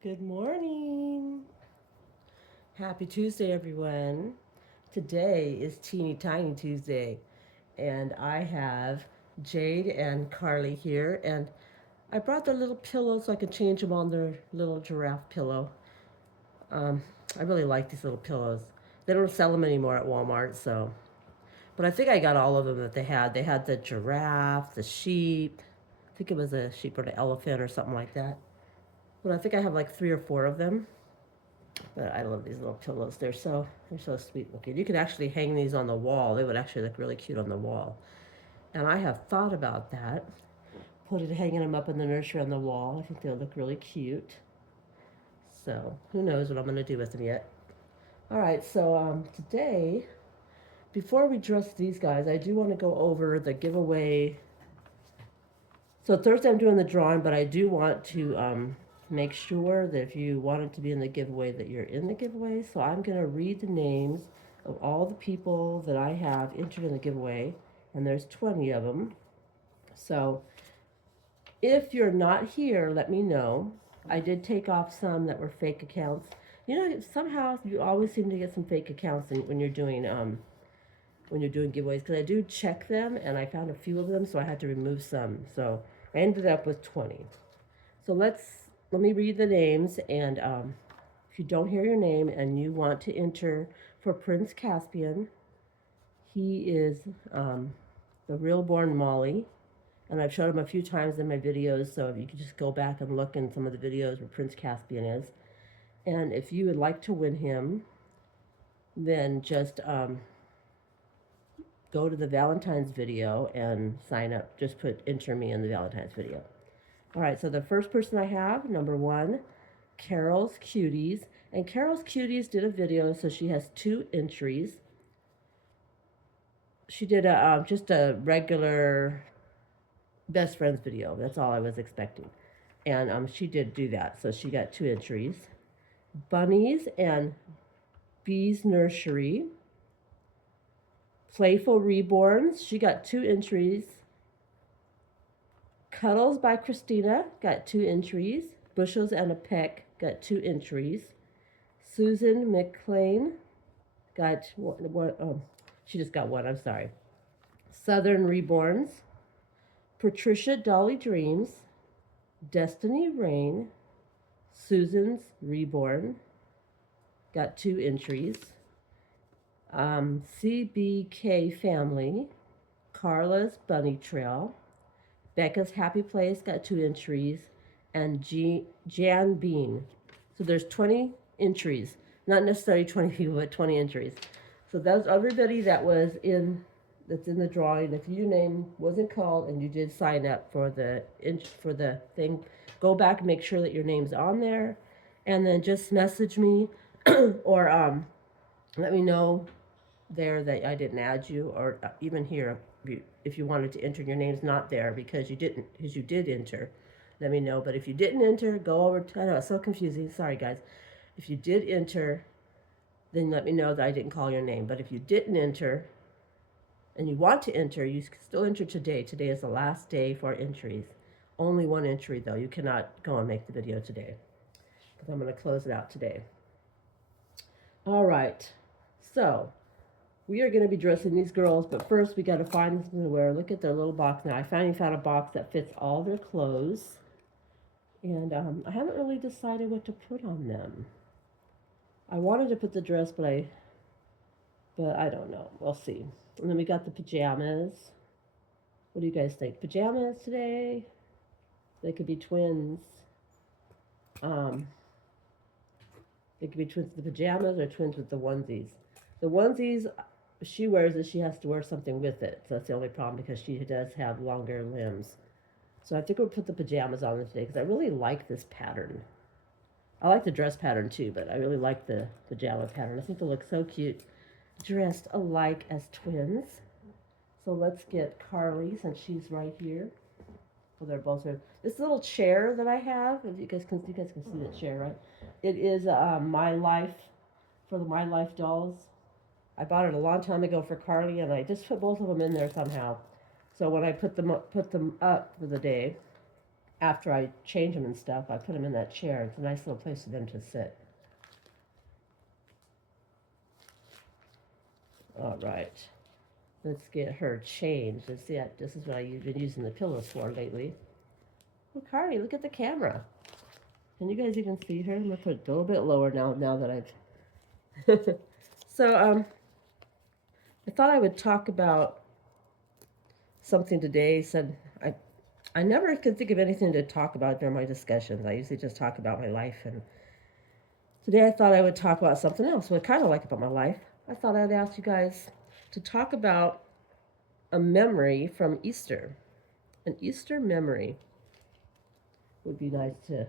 Good morning. Happy Tuesday, everyone. Today is Teeny Tiny Tuesday, and I have Jade and Carly here. And I brought their little pillows so I could change them on their little giraffe pillow. Um, I really like these little pillows. They don't sell them anymore at Walmart, so. But I think I got all of them that they had. They had the giraffe, the sheep. I think it was a sheep or an elephant or something like that. But I think I have like three or four of them. But I love these little pillows. They're so sweet looking. You could actually hang these on the wall. They would actually look really cute on the wall. And I have thought about that. Hanging them up in the nursery on the wall. I think they'll look really cute. So who knows what I'm gonna do with them yet. All right. So today, before we dress these guys, I do want to go over the giveaway. So Thursday I'm doing the drawing, but I do want to make sure that if you wanted to be in the giveaway, that you're in the giveaway. So I'm going to read the names of all the people that I have entered in the giveaway, and there's 20 of them. So if you're not here, let me know. I did take off some that were fake accounts. You know, somehow you always seem to get some fake accounts when you're doing giveaways, because I do check them, and I found a few of them, so I had to remove some. So I ended up with 20. So let me read the names, and if you don't hear your name and you want to enter for Prince Caspian, he is the real born Molly, and I've showed him a few times in my videos. So if you could just go back and look in some of the videos where Prince Caspian is, and if you would like to win him, then just go to the Valentine's video and sign up. Just put enter me in the Valentine's video. All right, so the first person I have, number one, Carol's Cuties. And Carol's Cuties did a video, so she has two entries. She did just a regular best friends video. That's all I was expecting. And she did do that, so she got two entries. Bunnies and Bees Nursery. Playful Reborns, she got two entries. Cuddles by Christina got two entries. Bushels and a Peck got two entries. Susan McLean got one. Oh, she just got one. I'm sorry. Southern Reborns. Patricia Dolly Dreams. Destiny Rain. Susan's Reborn got two entries. CBK Family. Carla's Bunny Trail. Becca's Happy Place got two entries, and Jan Bean. So there's 20 entries, not necessarily 20 people, but 20 entries. So that's everybody that's in the drawing. If your name wasn't called and you did sign up for the thing, go back and make sure that your name's on there, and then just message me or let me know there that I didn't add you, or even here, if you wanted to enter, your name's not there because you did enter. Let me know. But if you didn't enter, go over to, I know it's so confusing. Sorry, guys. If you did enter, then let me know that I didn't call your name. But if you didn't enter and you want to enter, you can still enter today. Today is the last day for entries. Only one entry, though. You cannot go and make the video today because I'm going to close it out today. All right. So we are going to be dressing these girls, but first we got to find something to wear. Look at their little box now. I finally found a box that fits all their clothes, and I haven't really decided what to put on them. I wanted to put the dress, but I don't know. We'll see. And then we got the pajamas. What do you guys think? Pajamas today? They could be twins. Um, they could be twins with the pajamas or twins with the onesies. The onesies she wears it, she has to wear something with it. So that's the only problem because she does have longer limbs. So I think we'll put the pajamas on today because I really like this pattern. I like the dress pattern too, but I really like the pajama pattern. I think they look so cute, dressed alike as twins. So let's get Carly since she's right here. Well, they're both here. This little chair that I have, if you guys can see the chair, right? It is My Life for the My Life dolls. I bought it a long time ago for Carly, and I just put both of them in there somehow. So when I put them up for the day, after I change them and stuff, I put them in that chair. It's a nice little place for them to sit. All right. Let's get her changed. Let's see, this is what I've been using the pillows for lately. Well, Carly, look at the camera. Can you guys even see her? I'm gonna put it a little bit lower now that I've. So I thought I would talk about something today. Said I never could think of anything to talk about during my discussions. I usually just talk about my life, and today I thought I would talk about something else. What I kind of like about my life. I thought I'd ask you guys to talk about a memory from Easter. An Easter memory would be nice to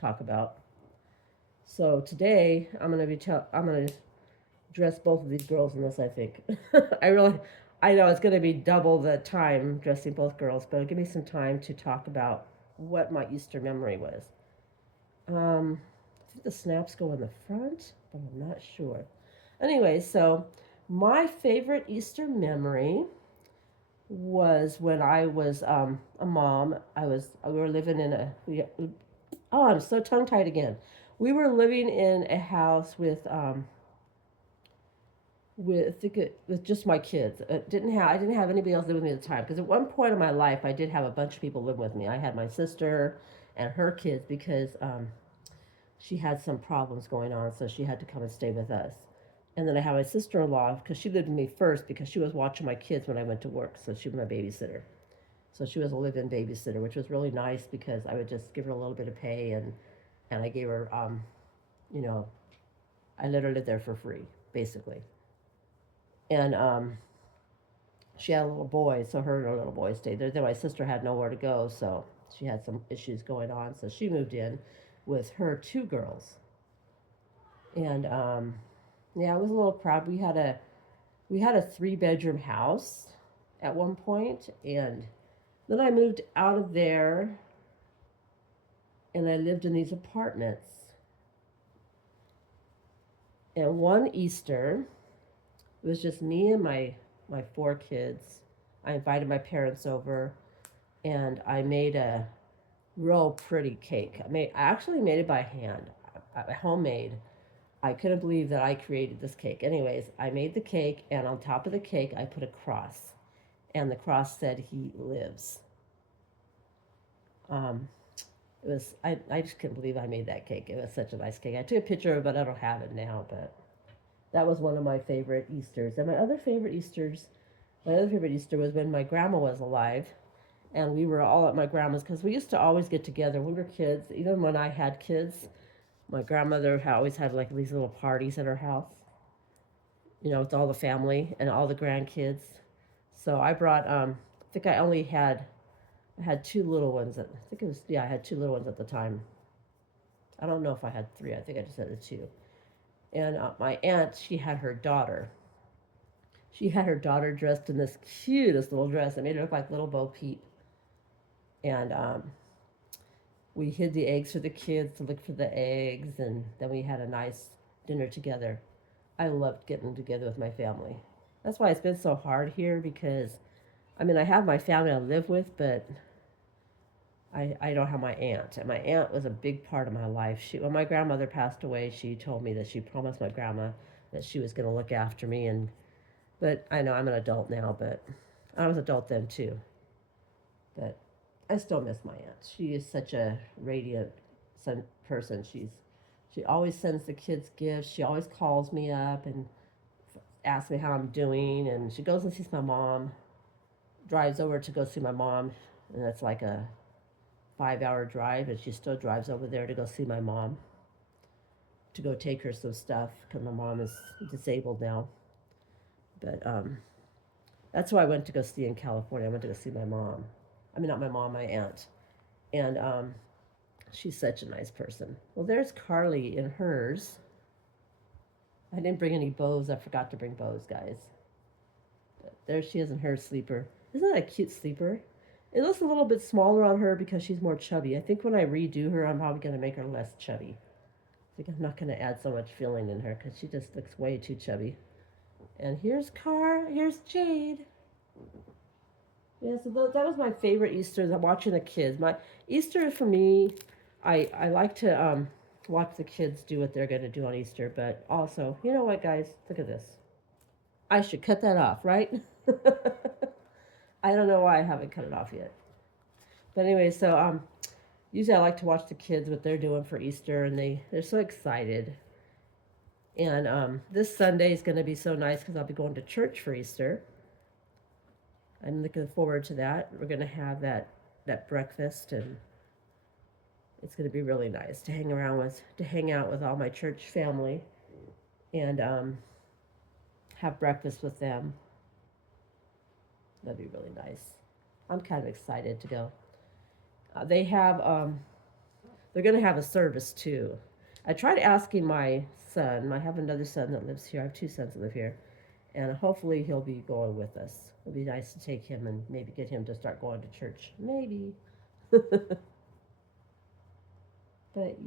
talk about. So today I'm gonna I'm gonna dress both of these girls in this. I think I know it's gonna be double the time dressing both girls, but it'll give me some time to talk about what my Easter memory was. I think the snaps go in the front, but I'm not sure. Anyway, so my favorite Easter memory was when I was a mom. We were living in oh, I'm so tongue tied again. We were living in a house with with just my kids. I didn't have anybody else living with me at the time, because at one point in my life I did have a bunch of people live with me. I had my sister and her kids because she had some problems going on, so she had to come and stay with us. And then I had my sister-in-law, because she lived with me first because she was watching my kids when I went to work, so she was my babysitter. So she was a live-in babysitter, which was really nice because I would just give her a little bit of pay, and I gave her, you know, I let her live there for free, basically. And she had a little boy, so her and her little boy stayed there. Then my sister had nowhere to go, so she had some issues going on, so she moved in with her two girls. And yeah, it was a little crowded. We had a 3-bedroom house at one point, and then I moved out of there and I lived in these apartments. And one Easter, it was just me and my 4 kids. I invited my parents over, and I made a real pretty cake. I actually made it by hand, homemade. I couldn't believe that I created this cake. Anyways, I made the cake, and on top of the cake, I put a cross, and the cross said, "He lives." Um, I just couldn't believe I made that cake. It was such a nice cake. I took a picture of it, but I don't have it now. But that was one of my favorite Easters. And my other favorite Easter was when my grandma was alive, and we were all at my grandma's, because we used to always get together when we were kids. Even when I had kids, my grandmother always had like these little parties at her house, with all the family and all the grandkids. So I brought, I think I had 2 little ones. I think it was, yeah, I had 2 little ones at the time. I don't know if I had 3. I think I just had the 2. And my aunt, she had her daughter. She had her daughter dressed in this cutest little dress. It made her look like little Bo Peep. And we hid the eggs for the kids to look for the eggs, and then we had a nice dinner together. I loved getting together with my family. That's why it's been so hard here, because I have my family I live with, but I don't have my aunt. And my aunt was a big part of my life. When my grandmother passed away, she told me that she promised my grandma that she was going to look after me. But I know I'm an adult now, but I was an adult then too. But I still miss my aunt. She is such a radiant person. She always sends the kids gifts. She always calls me up and asks me how I'm doing. And she goes and sees my mom, drives over to go see my mom, and that's like a 5-hour drive, and she still drives over there to go see my mom, to go take her some stuff, because my mom is disabled now. But that's who I went to go see in California. I went to go see my mom. Not my mom, my aunt. And she's such a nice person. Well, there's Carly in hers. I didn't bring any bows. I forgot to bring bows, guys. But there she is in her sleeper. Isn't that a cute sleeper? It looks a little bit smaller on her because she's more chubby. I think when I redo her, I'm probably going to make her less chubby. I think I'm not going to add so much filling in her because she just looks way too chubby. And here's Jade. Yeah, so that was my favorite Easter, watching the kids. My Easter for me, I like to watch the kids do what they're going to do on Easter, but also, you know what, guys? Look at this. I should cut that off, right? I don't know why I haven't cut it off yet. But anyway, so usually I like to watch the kids what they're doing for Easter, and they're so excited. And this Sunday is going to be so nice because I'll be going to church for Easter. I'm looking forward to that. We're going to have that breakfast, and it's going to be really nice to hang out with all my church family, and have breakfast with them. That'd be really nice. I'm kind of excited to go. They're going to have a service too. I tried asking my son. I have another son that lives here. I have two sons that live here, and hopefully he'll be going with us. It'll be nice to take him and maybe get him to start going to church. Maybe. But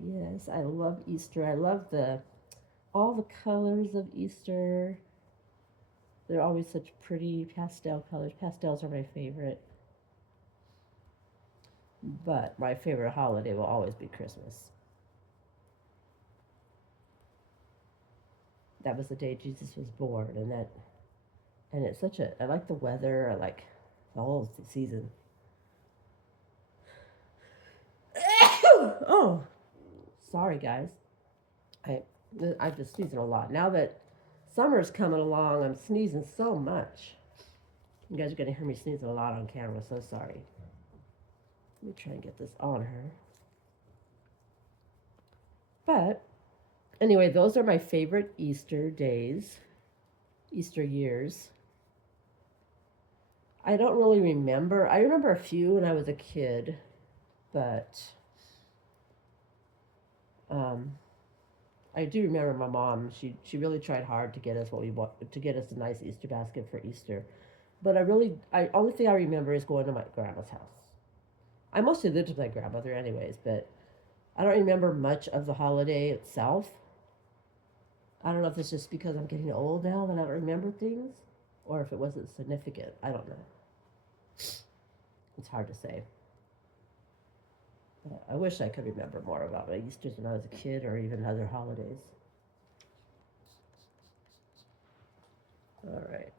yes, I love Easter. I love all the colors of Easter. They're always such pretty pastel colors. Pastels are my favorite. But my favorite holiday will always be Christmas. That was the day Jesus was born, and it's such a I like the weather. I like the whole season. Oh, sorry guys. I I've been sneezing a lot. Now that summer's coming along, I'm sneezing so much. You guys are gonna hear me sneezing a lot on camera. So sorry. Let me try and get this on her. But anyway, those are my favorite Easter days, Easter years. I don't really remember. I remember a few when I was a kid, but um, I do remember my mom. She really tried hard to get us what we want, to get us a nice Easter basket for Easter. But I only thing I remember is going to my grandma's house. I mostly lived with my grandmother, anyways, but I don't remember much of the holiday itself. I don't know if it's just because I'm getting old now that I don't remember things, or if it wasn't significant. I don't know. It's hard to say. But I wish I could remember more about my Easters when I was a kid, or even other holidays. All right.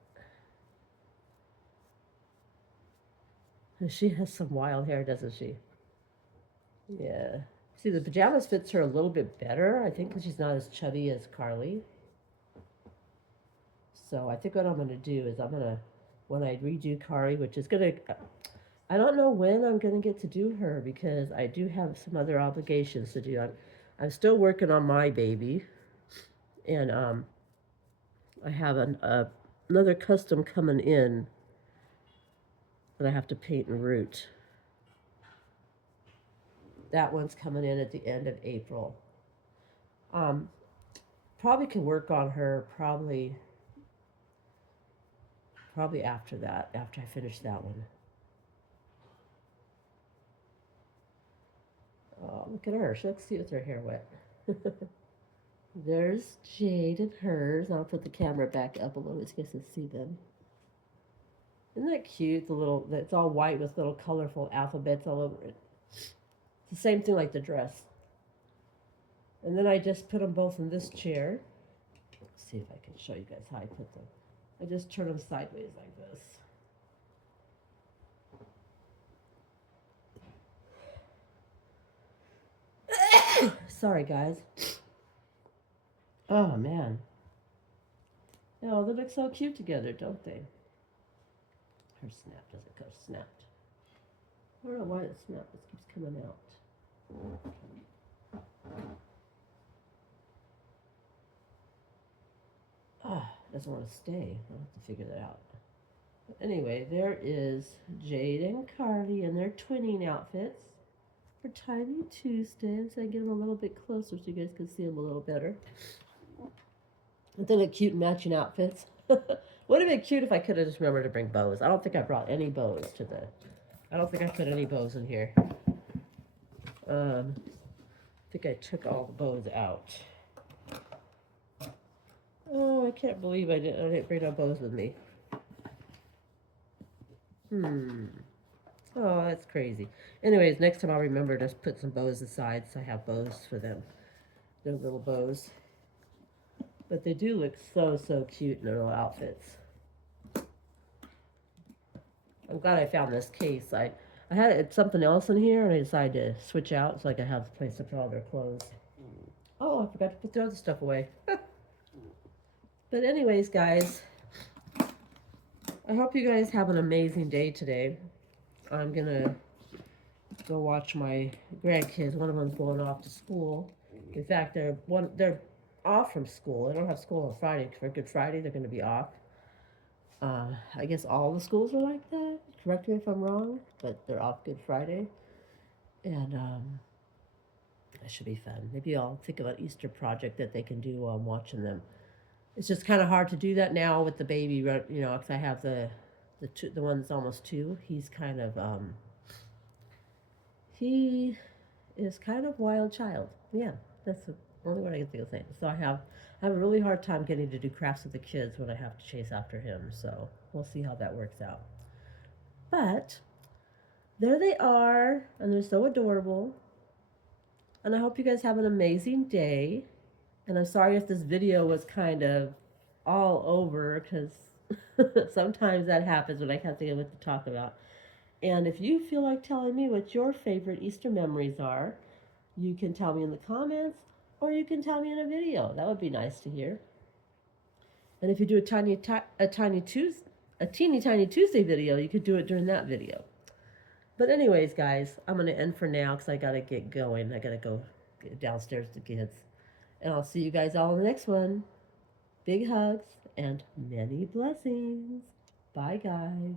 She has some wild hair, doesn't she? Yeah. See, the pajamas fits her a little bit better, I think, because she's not as chubby as Carly. So I think what I'm going to do is when I redo Carly, which is going to, I don't know when I'm going to get to do her because I do have some other obligations to do. I'm still working on my baby, and I have another custom coming in that I have to paint and root. That one's coming in at the end of April. Um, Probably can work on her probably after that, after I finish that one. Oh, look at her. She looks cute with her hair wet. There's Jade and hers. I'll put the camera back up a little bit so you guys can see them. Isn't that cute? It's all white with little colorful alphabets all over it. It's the same thing like the dress. And then I just put them both in this chair. Let's see if I can show you guys how I put them. I just turn them sideways like this. Sorry, guys. Oh, man. Oh, they look so cute together, don't they? Her snap doesn't go snapped. I don't know why the snap just keeps coming out. Doesn't want to stay. I'll have to figure that out. But anyway, there is Jade and Carly in their twinning outfits for Tiny Tuesday. So I get them a little bit closer so you guys can see them a little better. And then a cute matching outfits. Would have been cute if I could have just remembered to bring bows. I don't think I brought any bows I don't think I put any bows in here. I think I took all the bows out. Oh, I can't believe I didn't bring no bows with me. Oh, that's crazy. Anyways, next time I'll remember to put some bows aside so I have bows for them. Their little bows. But they do look so, so cute in their little outfits. I'm glad I found this case. I had something else in here and I decided to switch out so I could have a place to put all their clothes. Oh, I forgot to put the other stuff away. But anyways, guys, I hope you guys have an amazing day today. I'm gonna go watch my grandkids. One of them's going off to school. In fact, they're off from school. They don't have school on Friday. For Good Friday, they're going to be off. I guess all the schools are like that. Correct me if I'm wrong, but they're off Good Friday, and that should be fun. Maybe I'll think of an Easter project that they can do while I'm watching them. It's just kind of hard to do that now with the baby, you know, because I have the one that's almost 2. He's kind of he is kind of wild child. Yeah, that's the only word I can think of saying. So I have a really hard time getting to do crafts with the kids when I have to chase after him. So we'll see how that works out. But there they are, and they're so adorable. And I hope you guys have an amazing day. And I'm sorry if this video was kind of all over, because sometimes that happens when I can't think of what to talk about. And if you feel like telling me what your favorite Easter memories are, you can tell me in the comments, or you can tell me in a video. That would be nice to hear. And if you do a teeny tiny Tuesday video, you could do it during that video. But anyways, guys, I'm going to end for now because I got to get going. I got to go downstairs to kids. And I'll see you guys all in the next one. Big hugs and many blessings. Bye, guys.